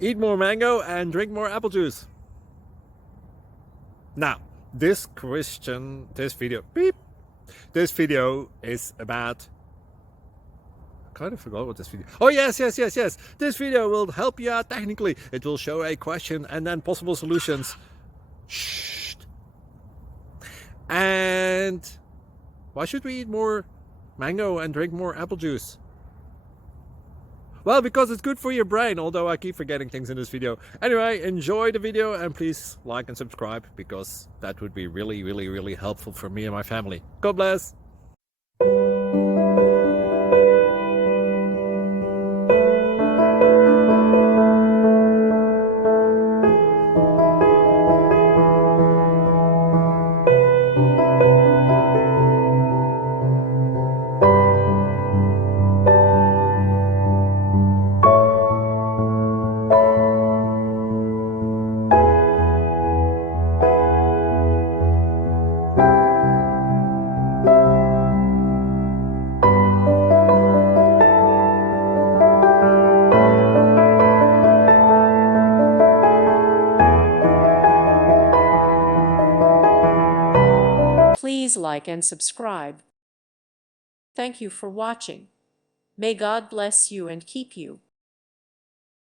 Eat more mango and drink more apple juice. Now, this video is about, I kind of forgot what this video. Oh, yes. This video will help you out technically. It will show a question and then possible solutions. Shh. And why should we eat more mango and drink more apple juice? Well, because it's good for your brain, although I keep forgetting things in this video. Anyway, enjoy the video and please like and subscribe, because that would be really helpful for me and my family. God bless. Please like and subscribe. Thank you for watching. May God bless you and keep you.